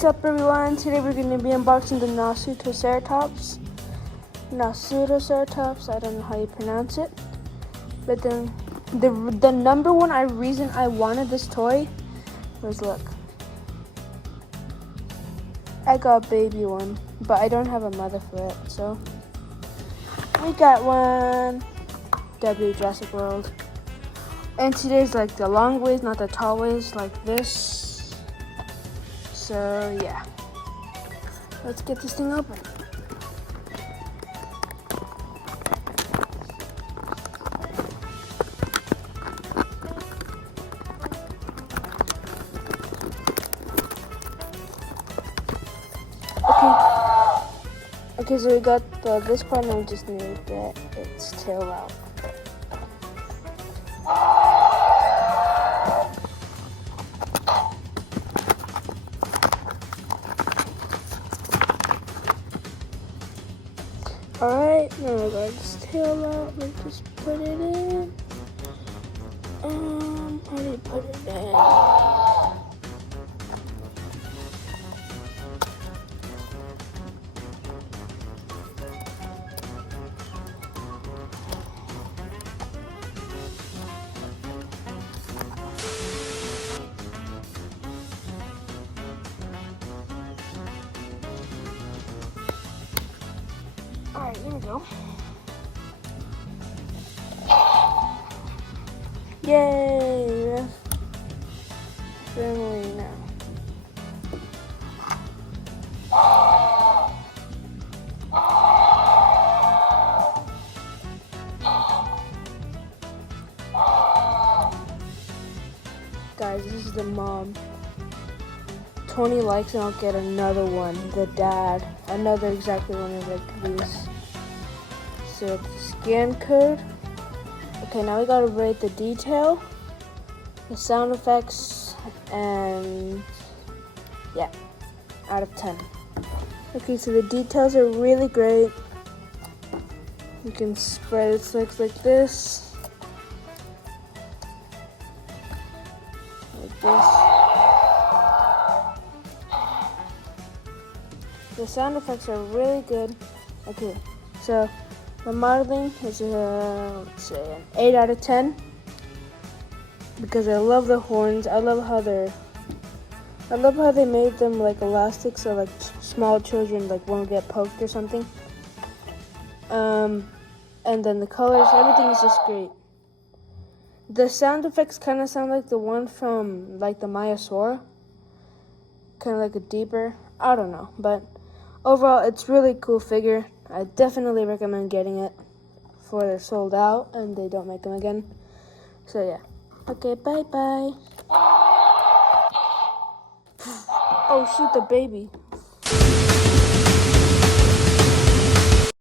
What's up, everyone? Today we're going to be unboxing the Nasutoceratops. Nasutoceratops, I don't know how you pronounce it. But then the number one reason I wanted this toy was, look. I got a baby one, but I don't have a mother for it, so we got one. Jurassic World. And today's like the long ways, not the tall ways, like this. So yeah, let's get this thing open. Okay, so we got this part, and we just need to get its tail out. Alright, now we got its tail out. Let's just put it in. How do you put it in? Alright, here we go. Yay! Family now. Guys, this is the mom. 20 likes and I'll get another one. The dad, another exactly one of like these. So scan code. Okay, now we gotta rate the detail, the sound effects, and yeah, out of 10. Okay, so the details are really great. You can spread its legs like this. Like this. The sound effects are really good. Okay, so the modeling is let's say an 8 out of 10 because I love the horns. I love how they made them like elastic, so like small children like won't get poked or something. And then the colors, everything is just great. The sound effects kind of sound like the one from like the Maiasaur, kind of like a deeper. I don't know, but overall, it's really cool figure. I definitely recommend getting it before they're sold out and they don't make them again. So yeah. Okay, bye-bye. Oh shoot, the baby.